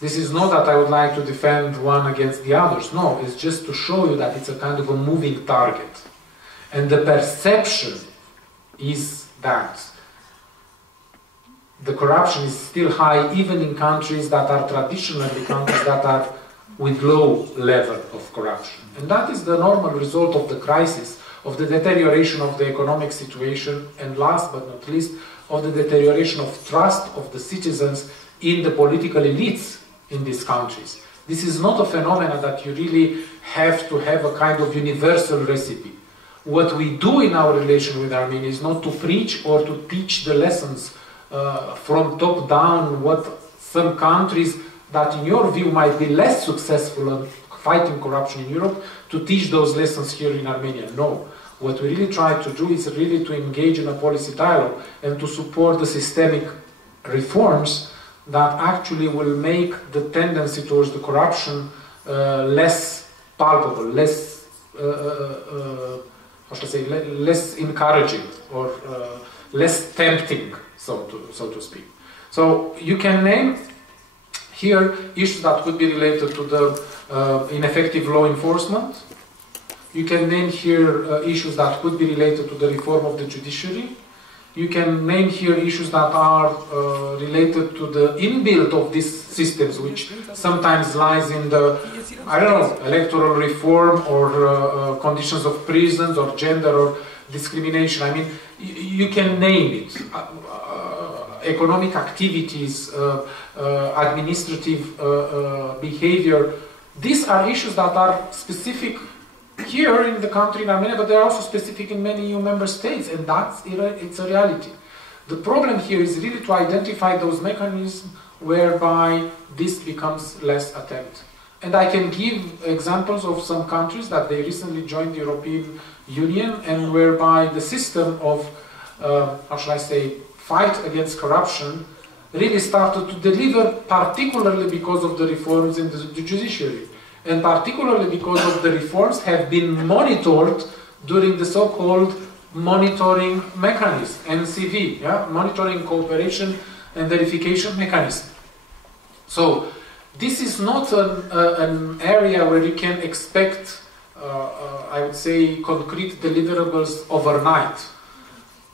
This is not that I would like to defend one against the others. No, it's just to show you that it's a kind of a moving target. And the perception is that the corruption is still high, even in countries that are traditionally countries that are with low level of corruption. And that is the normal result of the crisis, of the deterioration of the economic situation, and last but not least, of the deterioration of trust of the citizens in the political elites in these countries. This is not a phenomenon that you really have to have a kind of universal recipe. What we do in our relation with Armenia is not to preach or to teach the lessons from top down, what some countries that in your view might be less successful in fighting corruption in Europe, to teach those lessons here in Armenia. No. What we really try to do is really to engage in a policy dialogue and to support the systemic reforms that actually will make the tendency towards the corruption less palpable, less, how should I say, less encouraging, or less tempting, so to speak. So you can name here issues that could be related to the ineffective law enforcement. You can name here issues that could be related to the reform of the judiciary. You can name here issues that are related to the inbuilt of these systems, which sometimes lies in the, I don't know, electoral reform, or conditions of prisons, or gender, or discrimination. I mean, you can name it. Economic activities, administrative behavior. These are issues that are specific here in the country in Armenia, but they're also specific in many EU member states, and it's a reality. The problem here is really to identify those mechanisms whereby this becomes less attempt. And I can give examples of some countries that they recently joined the European Union, and whereby the system of, how shall I say, fight against corruption really started to deliver, particularly because of the reforms in the judiciary. And particularly because of the reforms have been monitored during the so-called monitoring mechanism, MCV, yeah? Monitoring, cooperation and verification mechanism. So this is not an area where you can expect, I would say, concrete deliverables overnight.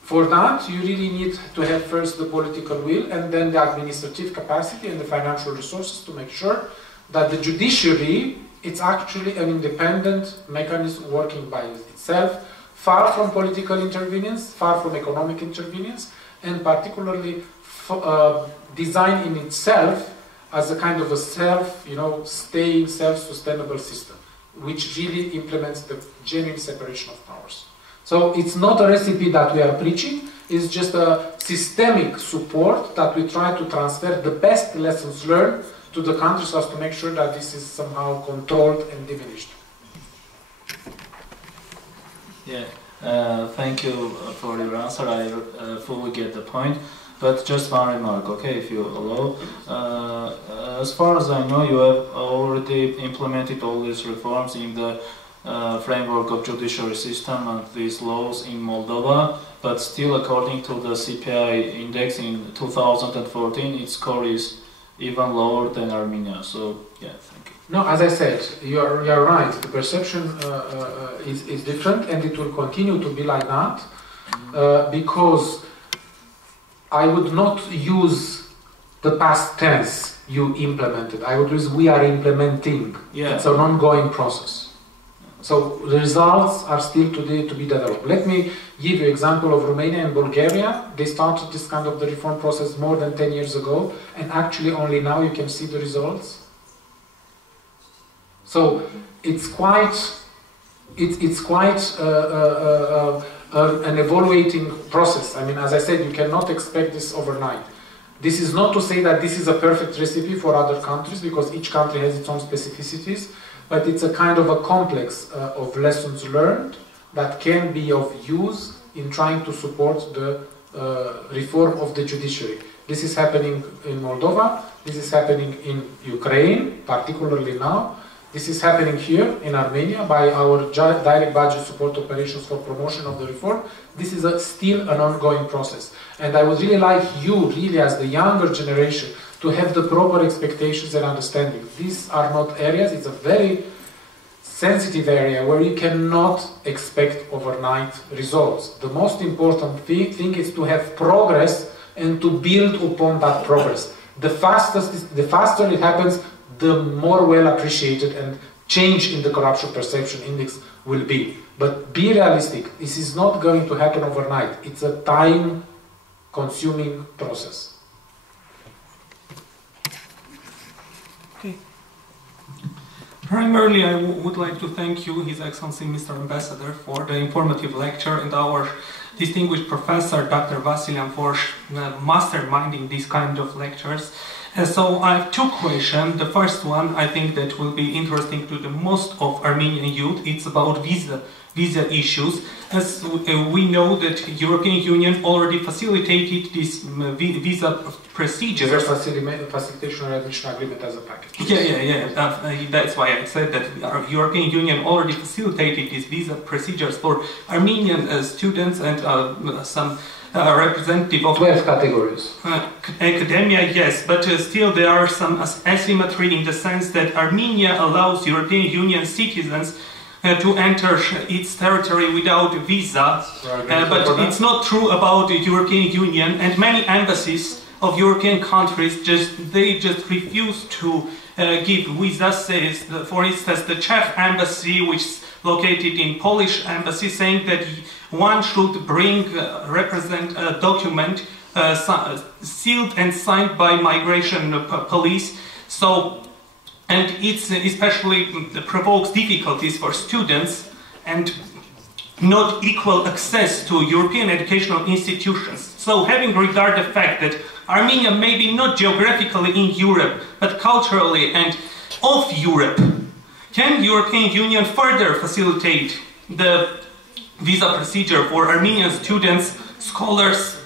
For that, you really need to have first the political will and then the administrative capacity and the financial resources to make sure that the judiciary, it's actually an independent mechanism working by itself, far from political intervenence, far from economic intervenence, and particularly designed in itself as a kind of a staying, self-sustainable system, which really implements the genuine separation of powers. So it's not a recipe that we are preaching, it's just a systemic support that we try to transfer the best lessons learned to the countries so as to make sure that this is somehow controlled and diminished. Yeah, thank you for your answer. I fully get the point. But just one remark, okay, if you allow. As far as I know, you have already implemented all these reforms in the framework of judiciary system and these laws in Moldova, but still according to the CPI index in 2014, its score is even lower than Armenia. So, yeah, thank you. No, as I said, you're right. The perception is different and it will continue to be like that because I would not use the past tense, you implemented. I would use we are implementing. Yeah. It's an ongoing process. So the results are still today to be developed. Let me give you an example of Romania and Bulgaria. They started this kind of the reform process more than 10 years ago, and actually only now you can see the results. So it's quite an evaluating process. I mean, as I said, you cannot expect this overnight. This is not to say that this is a perfect recipe for other countries, because each country has its own specificities, but it's a kind of a complex of lessons learned that can be of use in trying to support the reform of the judiciary. This is happening in Moldova, this is happening in Ukraine, particularly now. This is happening here in Armenia by our direct budget support operations for promotion of the reform. This is still an ongoing process. And I would really like you, really as the younger generation, to have the proper expectations and understanding. These are not areas, it's a very sensitive area where you cannot expect overnight results. The most important thing is to have progress and to build upon that progress. The faster it happens, the more well appreciated and change in the corruption perception index will be. But be realistic, this is not going to happen overnight. It's a time-consuming process. Okay. Primarily, I would like to thank you, His Excellency Mr. Ambassador, for the informative lecture, and our distinguished professor, Dr. Vasilian, for masterminding these kind of lectures. So I have two questions. The first one, I think that will be interesting to the most of Armenian youth. It's about visa issues. As we know that European Union already facilitated this visa procedure. Facilitation and admission agreement as a package. Yeah. That's why I said that our European Union already facilitated these visa procedures for Armenian students and some representative of 12 categories. Academia, yes, but still there are some asymmetry in the sense that Armenia allows European Union citizens to enter its territory without a visa, but it's not true about the European Union, and many embassies of European countries just refuse to give visas. For instance, the Czech embassy, which is located in Polish embassy, saying that one should represent a document sealed and signed by migration police. So, and it especially provokes difficulties for students and not equal access to European educational institutions. So, having regard the fact that Armenia may be not geographically in Europe, but culturally and of Europe, can European Union further facilitate the visa procedure for Armenian students, scholars,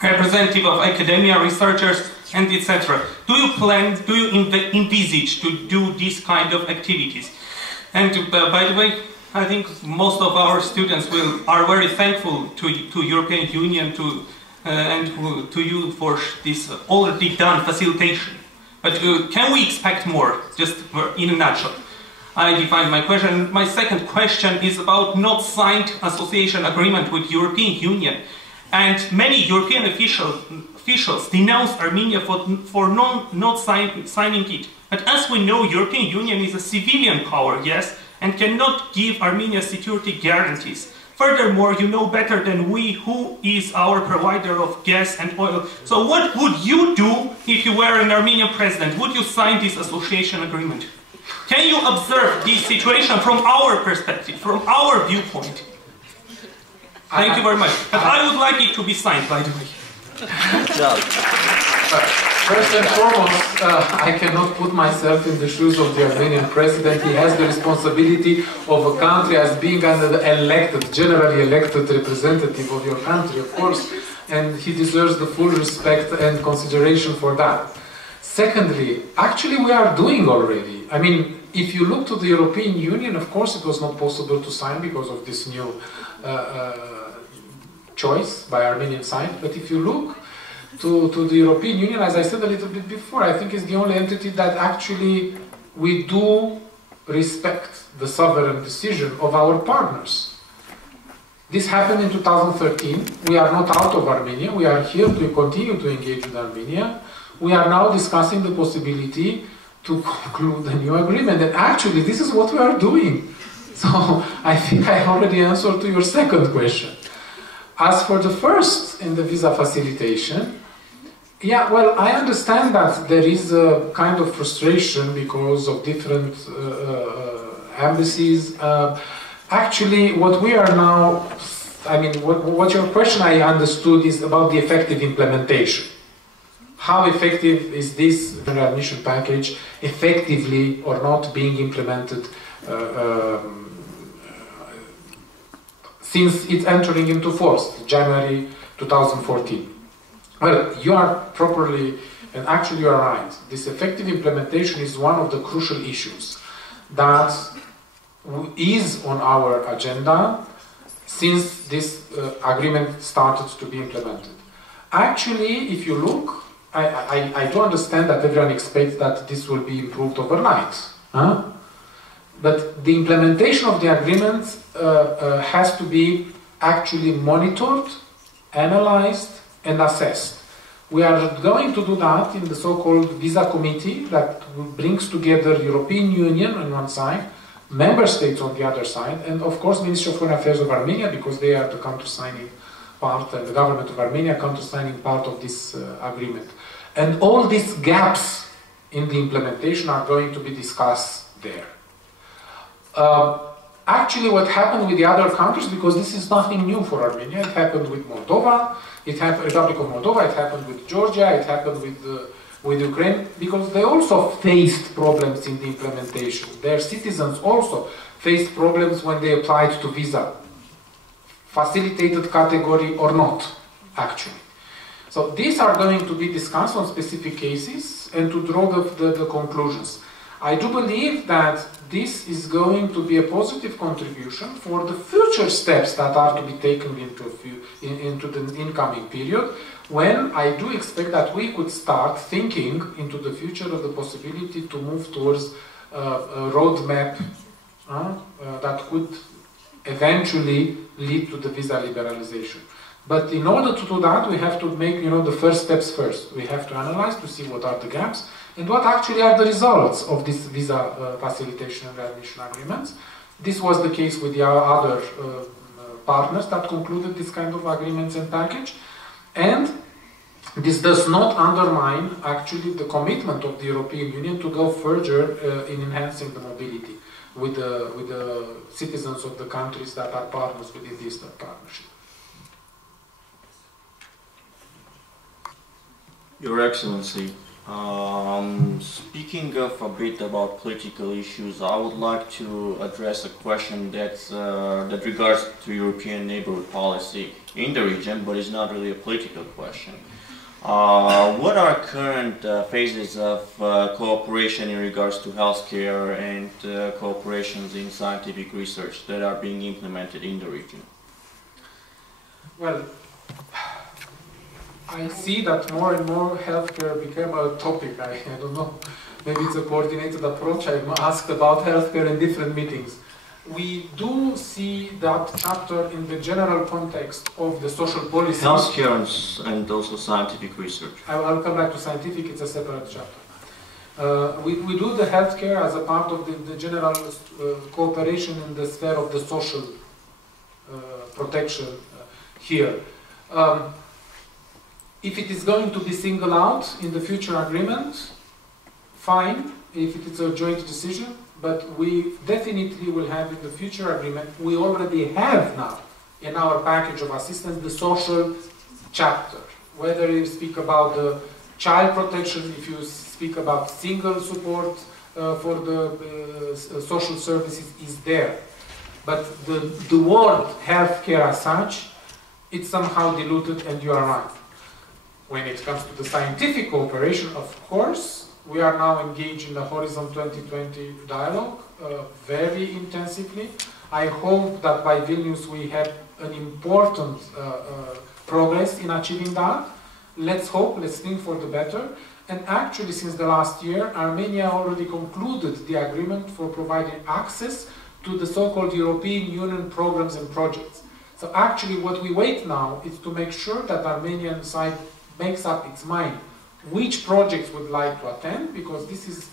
representative of academia, researchers, and etc.? Do you envisage to do these kind of activities? And by the way, I think most of our students are very thankful to European Union and to you for this already done facilitation. But can we expect more? Just in a nutshell. I define my question. My second question is about not signed association agreement with European Union. And many European officials denounce Armenia for not signing it. But as we know, European Union is a civilian power, yes, and cannot give Armenia security guarantees. Furthermore, you know better than we who is our provider of gas and oil. So what would you do if you were an Armenian president? Would you sign this association agreement? Can you observe this situation from our perspective, from our viewpoint? Thank you very much. But I would like it to be signed, by the way. Good job. First and foremost, I cannot put myself in the shoes of the Armenian president. He has the responsibility of a country as being an generally elected representative of your country, of course, and he deserves the full respect and consideration for that. Secondly, actually we are doing already. I mean, if you look to the European Union, of course it was not possible to sign because of this new choice by Armenian side, but if you look to the European Union, as I said a little bit before, I think is the only entity that actually we do respect the sovereign decision of our partners. This happened in 2013. We are not out of Armenia. We are here to continue to engage with Armenia. We are now discussing the possibility to conclude a new agreement. And actually, this is what we are doing. So I think I already answered to your second question. As for the first, in the visa facilitation, yeah, well, I understand that there is a kind of frustration because of different embassies. Actually, what we are now, I mean, what your question I understood is about the effective implementation. How effective is this admission package effectively or not being implemented since it's entering into force, January 2014? Well, you are properly, and actually you are right. This effective implementation is one of the crucial issues that is on our agenda since this agreement started to be implemented. Actually, if you look, I do understand that everyone expects that this will be improved overnight. Huh? But the implementation of the agreement has to be actually monitored, analyzed, and assessed. We are going to do that in the so-called Visa Committee that brings together European Union on one side, member states on the other side, and of course Ministry of Foreign Affairs of Armenia, because they are the countersigning part, and the government of Armenia countersigning part of this agreement. And all these gaps in the implementation are going to be discussed there. Actually, what happened with the other countries, because this is nothing new for Armenia, it happened with Moldova, it happened with Republic of Moldova, it happened with Georgia, it happened with Ukraine, because they also faced problems in the implementation. Their citizens also faced problems when they applied to visa, facilitated category or not, actually. So these are going to be discussed on specific cases and to draw the conclusions. I do believe that this is going to be a positive contribution for the future steps that are to be taken into the incoming period, when I do expect that we could start thinking into the future of the possibility to move towards a roadmap that could eventually lead to the visa liberalization. But in order to do that, we have to make, the first steps first. We have to analyze to see what are the gaps and what actually are the results of this visa facilitation and readmission agreements. This was the case with the other partners that concluded this kind of agreements and package. And this does not undermine actually the commitment of the European Union to go further in enhancing the mobility with the citizens of the countries that are partners within the Eastern Partnership. Your Excellency, speaking of a bit about political issues, I would like to address a question that regards to European neighborhood policy in the region, but is not really a political question. What are current different phases of cooperation in regards to healthcare and cooperations in scientific research that are being implemented in the region? Well, I see that more and more healthcare became a topic. I don't know, maybe it's a coordinated approach. I'm asked about healthcare in different meetings. We do see that chapter in the general context of the social policy. Healthcare and also scientific research. I'll come back to scientific, it's a separate chapter. We do the healthcare as a part of the general cooperation in the sphere of the social protection here. If it is going to be singled out in the future agreement, fine, if it is a joint decision, but we definitely will have in the future agreement, we already have now in our package of assistance the social chapter. Whether you speak about the child protection, if you speak about single support for the social services is there. But the word healthcare as such, it's somehow diluted, and you are right. When it comes to the scientific cooperation, of course, we are now engaged in the Horizon 2020 dialogue very intensively. I hope that by Vilnius we have an important progress in achieving that. Let's hope, let's think for the better. And actually, since the last year, Armenia already concluded the agreement for providing access to the so-called European Union programs and projects. So actually what we wait now is to make sure that Armenian side makes up its mind which projects would like to attend, because this is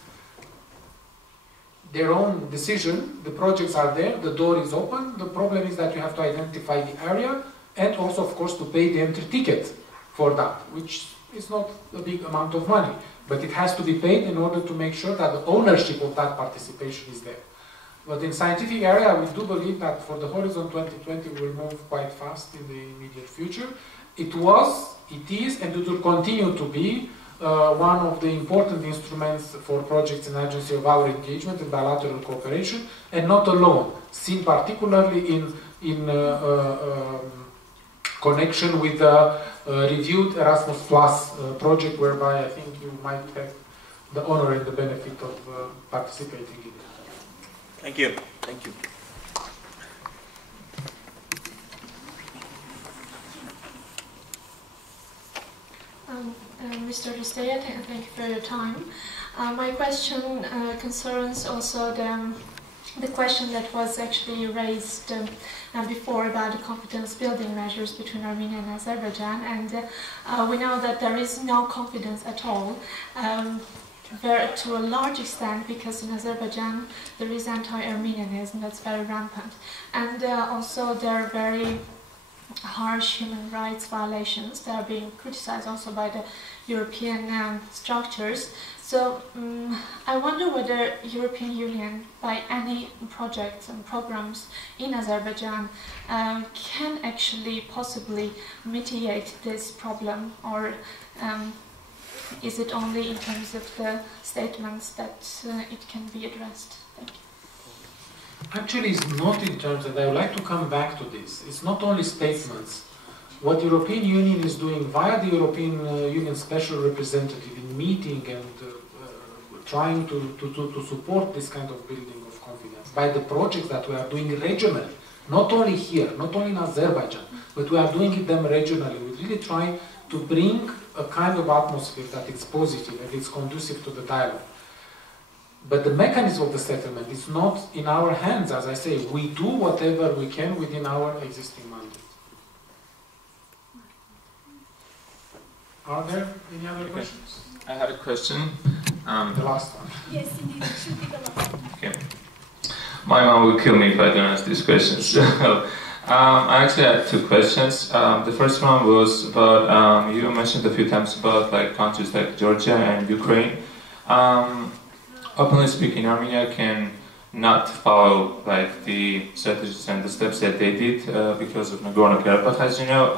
their own decision. The projects are there, the door is open. The problem is that you have to identify the area and also, of course, to pay the entry ticket for that, which is not a big amount of money, but it has to be paid in order to make sure that the ownership of that participation is there. But in scientific area, we do believe that for the Horizon 2020 we will move quite fast in the immediate future. It was, it is, and it will continue to be one of the important instruments for projects and agency of our engagement in bilateral cooperation, and not alone, seen particularly in connection with the reviewed Erasmus Plus project, whereby I think you might have the honor and the benefit of participating in it. Thank you. Thank you. Mr. Hristea, thank you for your time. My question concerns also the question that was actually raised before about the confidence building measures between Armenia and Azerbaijan, and we know that there is no confidence at all. To a large extent, because in Azerbaijan there is anti-Armenianism that's very rampant, and also there are very harsh human rights violations that are being criticized also by the European structures. So I wonder whether European Union, by any projects and programs in Azerbaijan, can actually possibly mitigate this problem, or is it only in terms of the statements that it can be addressed? Thank you. Actually, it's not in terms, and I would like to come back to this. It's not only statements. What the European Union is doing via the European Union Special Representative in meeting and trying to support this kind of building of confidence by the projects that we are doing regionally, not only here, not only in Azerbaijan, but we are doing them regionally. We really try to bring a kind of atmosphere that is positive and it's conducive to the dialogue. But the mechanism of the settlement is not in our hands, as I say. We do whatever we can within our existing mandate. Are there any other questions? I had a question. The last one. Yes, indeed, it should be the last one. Okay. My mom will kill me if I don't ask these questions. So, I actually had two questions. The first one was about, you mentioned a few times about like countries like Georgia and Ukraine. Openly speaking, Armenia can not follow like the strategies and the steps that they did because of Nagorno-Karabakh, as you know.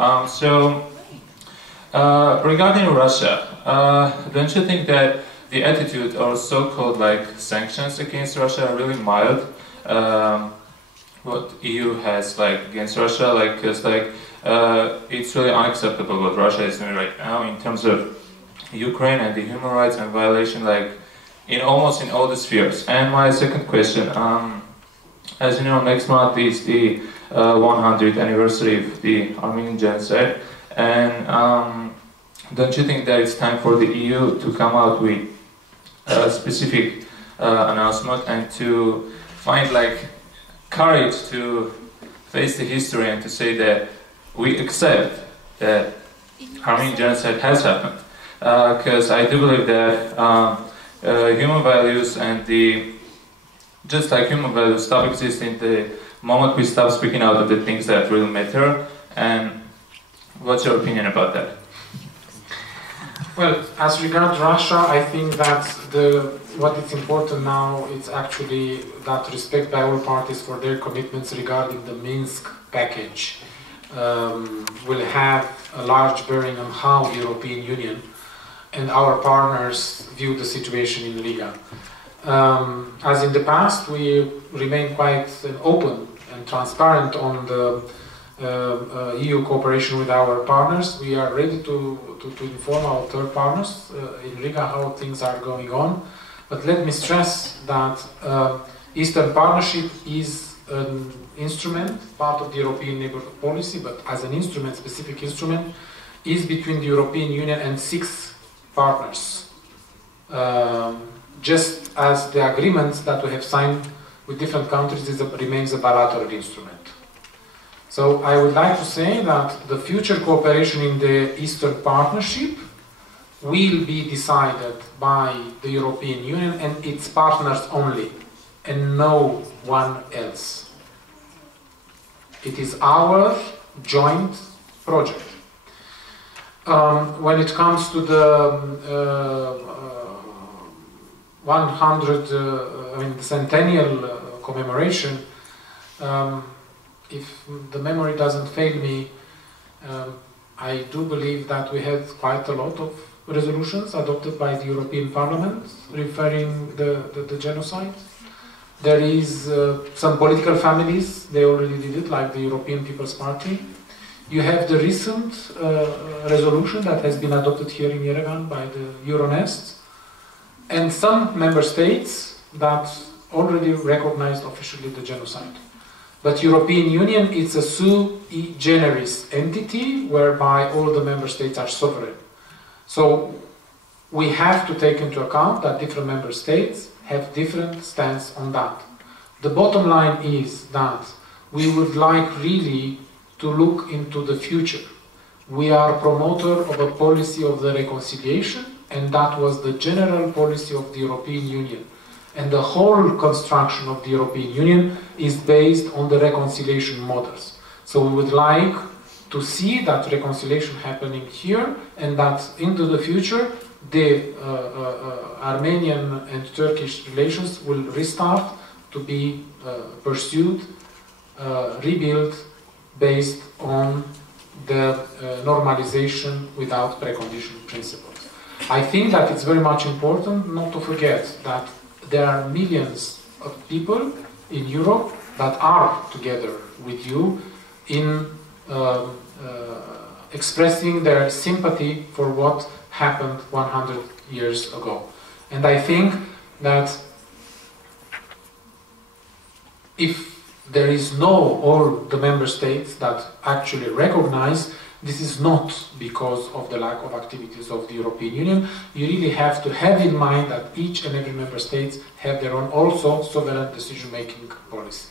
Regarding Russia, don't you think that the attitude or so-called like sanctions against Russia are really mild? What EU has like against Russia, like, because like it's really unacceptable what Russia is doing right now in terms of Ukraine and the human rights and violation, like almost in all the spheres. And my second question, as you know, next month is the 100th anniversary of the Armenian genocide, and don't you think that it's time for the EU to come out with a specific announcement and to find like courage to face the history and to say that we accept that Armenian genocide has happened? Because I do believe that human values and just like human values stop existing the moment we stop speaking out of the things that really matter. And what's your opinion about that? Well, as regards Russia, I think that what is important now is actually that respect by all parties for their commitments regarding the Minsk package will have a large bearing on how the European Union and our partners view the situation in Riga. As in the past, we remain quite open and transparent on the EU cooperation with our partners. We are ready to inform our third partners in Riga how things are going on. But let me stress that Eastern Partnership is an instrument, part of the European neighborhood policy, but as an instrument, specific instrument, is between the European Union and 6 partners. Just as the agreements that we have signed with different countries remains a bilateral instrument. So I would like to say that the future cooperation in the Eastern Partnership will be decided by the European Union and its partners only, and no one else. It is our joint project. When it comes to the the centennial commemoration, if the memory doesn't fail me, I do believe that we had quite a lot of resolutions adopted by the European Parliament referring the genocide. There is some political families, they already did it, like the European People's Party. You have the recent resolution that has been adopted here in Yerevan by the Euronest, and some member states that already recognized officially the genocide. But European Union is a sui generis entity whereby all the member states are sovereign. So we have to take into account that different member states have different stance on that. The bottom line is that we would like really to look into the future. We are a promoter of a policy of the reconciliation, and that was the general policy of the European Union. And the whole construction of the European Union is based on the reconciliation models. So we would like to see that reconciliation happening here, and that into the future the Armenian and Turkish relations will restart to be pursued, rebuilt, based on the normalization without precondition principle. I think that it's very much important not to forget that there are millions of people in Europe that are together with you in expressing their sympathy for what happened 100 years ago. And I think that if there is all the member states that actually recognize, this is not because of the lack of activities of the European Union. You really have to have in mind that each and every member state have their own also sovereign decision-making policy.